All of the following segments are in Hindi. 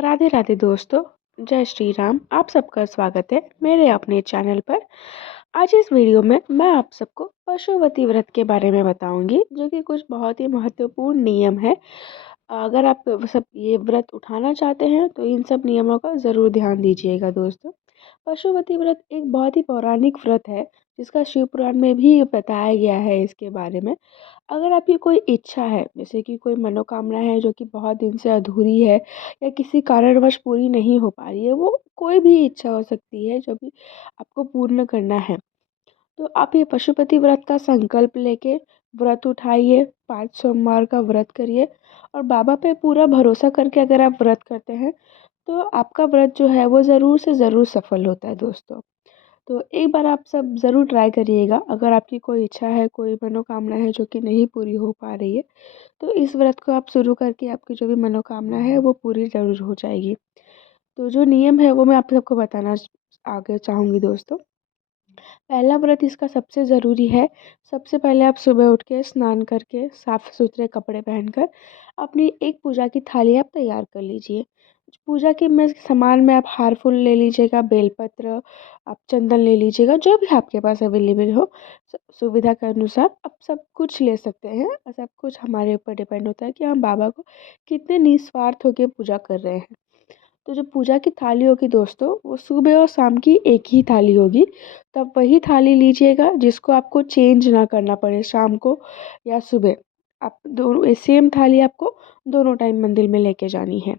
राधे राधे दोस्तों। जय श्री राम। आप सबका स्वागत है मेरे अपने चैनल पर। आज इस वीडियो में मैं आप सबको पशुवती व्रत के बारे में बताऊंगी, जो कि कुछ बहुत ही महत्वपूर्ण नियम है। अगर आप सब ये व्रत उठाना चाहते हैं तो इन सब नियमों का ज़रूर ध्यान दीजिएगा दोस्तों। पशुपति व्रत एक बहुत ही पौराणिक व्रत है, जिसका शिव पुराण में भी बताया गया है इसके बारे में। अगर आपकी कोई इच्छा है, जैसे कि कोई मनोकामना है जो कि बहुत दिन से अधूरी है या किसी कारणवश पूरी नहीं हो पा रही है, वो कोई भी इच्छा हो सकती है जो भी आपको पूर्ण करना है, तो आप ये पशुपति व्रत का संकल्प लेके व्रत उठाइए, 5 सोमवार का व्रत करिए और बाबा पे पूरा भरोसा करके अगर आप व्रत करते हैं तो आपका व्रत जो है वो ज़रूर से ज़रूर सफल होता है दोस्तों। तो एक बार आप सब ज़रूर ट्राई करिएगा। अगर आपकी कोई इच्छा है, कोई मनोकामना है जो कि नहीं पूरी हो पा रही है, तो इस व्रत को आप शुरू करके आपकी जो भी मनोकामना है वो पूरी ज़रूर हो जाएगी। तो जो नियम है वो मैं आप सबको बताना आगे चाहूँगी दोस्तों। पहला व्रत इसका सबसे ज़रूरी है। सबसे पहले आप सुबह उठ के स्नान करके साफ़ सुथरे कपड़े पहनकर अपनी एक पूजा की थाली आप तैयार कर लीजिए। पूजा के में सामान में आप हार फूल ले लीजिएगा, बेलपत्र, आप चंदन ले लीजिएगा, जो भी आपके पास अवेलेबल हो। सुविधा के अनुसार आप सब कुछ ले सकते हैं और सब कुछ हमारे ऊपर डिपेंड होता है कि हम बाबा को कितने निस्वार्थ होकर पूजा कर रहे हैं। तो जो पूजा की थाली होगी दोस्तों, वो सुबह और शाम की एक ही थाली होगी। तब वही थाली लीजिएगा जिसको आपको चेंज ना करना पड़े शाम को या सुबह। आप दोनों सेम थाली आपको दोनों टाइम मंदिर में लेके जानी है।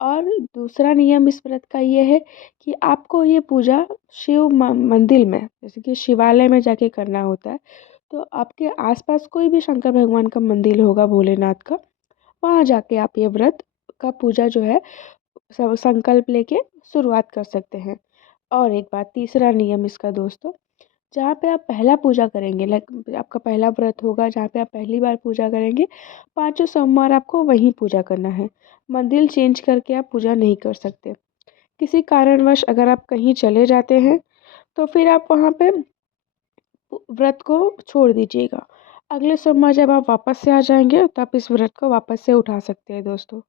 और दूसरा नियम इस व्रत का ये है कि आपको ये पूजा शिव मंदिर में, जैसे कि शिवालय में जाके करना होता है। तो आपके आसपास कोई भी शंकर भगवान का मंदिर होगा, भोलेनाथ का, वहाँ जाके आप ये व्रत का पूजा जो है सब संकल्प लेके शुरुआत कर सकते हैं। और एक बात, तीसरा नियम इसका दोस्तों, जहाँ पे आप पहला पूजा करेंगे, लाइक आपका पहला व्रत होगा जहाँ पे आप पहली बार पूजा करेंगे, 5 सोमवार आपको वहीं पूजा करना है। मंदिर चेंज करके आप पूजा नहीं कर सकते। किसी कारणवश अगर आप कहीं चले जाते हैं तो फिर आप वहाँ पे व्रत को छोड़ दीजिएगा। अगले सोमवार जब आप वापस से आ जाएंगे तो आप इस व्रत को वापस से उठा सकते हैं दोस्तों।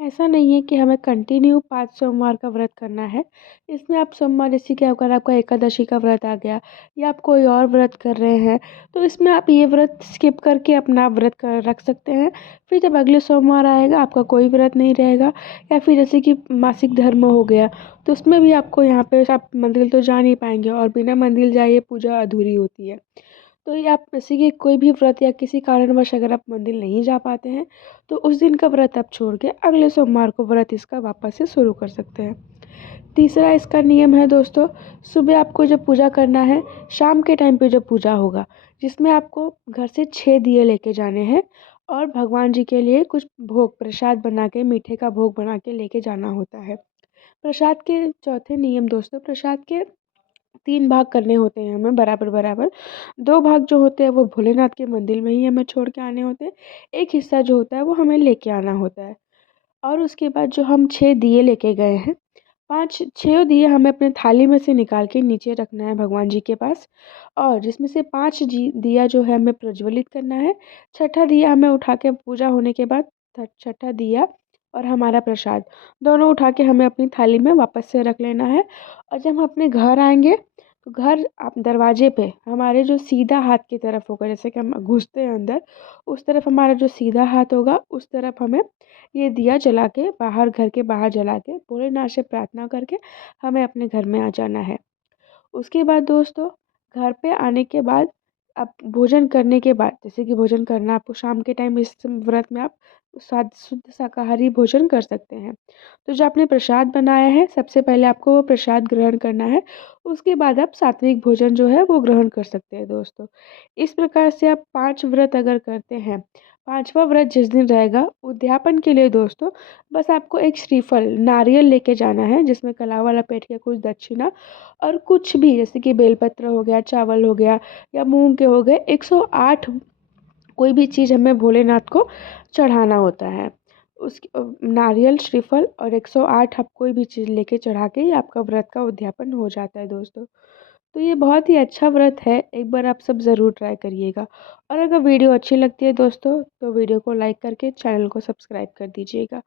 ऐसा नहीं है कि हमें कंटिन्यू 5 सोमवार का व्रत करना है। इसमें आप सोमवार, जैसे कि अगर आपका एकादशी का व्रत आ गया या आप कोई और व्रत कर रहे हैं, तो इसमें आप ये व्रत स्किप करके अपना व्रत कर रख सकते हैं। फिर जब अगले सोमवार आएगा आपका कोई व्रत नहीं रहेगा। या फिर जैसे कि मासिक धर्म हो गया, तो उसमें भी आपको यहाँ पे आप मंदिर तो जा नहीं पाएंगे और बिना मंदिर जाए ये पूजा अधूरी होती है। तो ये आप जैसे कि कोई भी व्रत या किसी कारणवश अगर आप मंदिर नहीं जा पाते हैं, तो उस दिन का व्रत आप छोड़ के अगले सोमवार को व्रत इसका वापस से शुरू कर सकते हैं। तीसरा इसका नियम है दोस्तों, सुबह आपको जब पूजा करना है, शाम के टाइम पे जब पूजा होगा, जिसमें आपको घर से 6 दिए लेके जाने हैं और भगवान जी के लिए कुछ भोग प्रसाद बना के, मीठे का भोग बना के लेके जाना होता है। प्रसाद के चौथे नियम दोस्तों, प्रसाद के 3 भाग करने होते हैं हमें बराबर बराबर। 2 भाग जो होते हैं वो भोलेनाथ के मंदिर में ही हमें छोड़ के आने होते हैं। एक हिस्सा जो होता है वो हमें लेके आना होता है। और उसके बाद जो हम 6 दिए लेके गए हैं, 5 6 दिए हमें अपने थाली में से निकाल के नीचे रखना है भगवान जी के पास। और जिसमें से 5 दिया जो है हमें प्रज्वलित करना है। छठा दिया हमें उठा के पूजा होने के बाद, छठा दिया और हमारा प्रसाद दोनों उठा के हमें अपनी थाली में वापस से रख लेना है। और जब हम अपने घर आएंगे तो घर आप दरवाजे पे हमारे जो सीधा हाथ की तरफ होगा, जैसे कि हम घुसते हैं अंदर, उस तरफ हमारा जो सीधा हाथ होगा उस तरफ हमें ये दिया जला के बाहर, घर के बाहर जला के भोलेनाथ से प्रार्थना करके हमें अपने घर में आ जाना है। उसके बाद दोस्तों, घर पे आने के बाद आप भोजन करने के बाद, जैसे कि भोजन करना आपको शाम के टाइम, इस व्रत में आप शुद्ध शाकाहारी भोजन कर सकते हैं। तो जो आपने प्रसाद बनाया है, सबसे पहले आपको वो प्रसाद ग्रहण करना है। उसके बाद आप सात्विक भोजन जो है वो ग्रहण कर सकते हैं दोस्तों। इस प्रकार से आप 5 व्रत अगर करते हैं, 5वां व्रत जिस दिन रहेगा, उद्यापन के लिए दोस्तों बस आपको एक श्रीफल नारियल लेके जाना है, जिसमें कलावा लपेट के कुछ दक्षिणा और कुछ भी, जैसे कि बेलपत्र हो गया, चावल हो गया या मूंग के हो गए, 108 कोई भी चीज़ हमें भोलेनाथ को चढ़ाना होता है। उस नारियल, श्रीफल और 108 आप कोई भी चीज़ लेके चढ़ा के ही आपका व्रत का उद्यापन हो जाता है दोस्तों। तो ये बहुत ही अच्छा व्रत है, एक बार आप सब ज़रूर ट्राई करिएगा। और अगर वीडियो अच्छी लगती है दोस्तों तो वीडियो को लाइक करके चैनल को सब्सक्राइब कर दीजिएगा।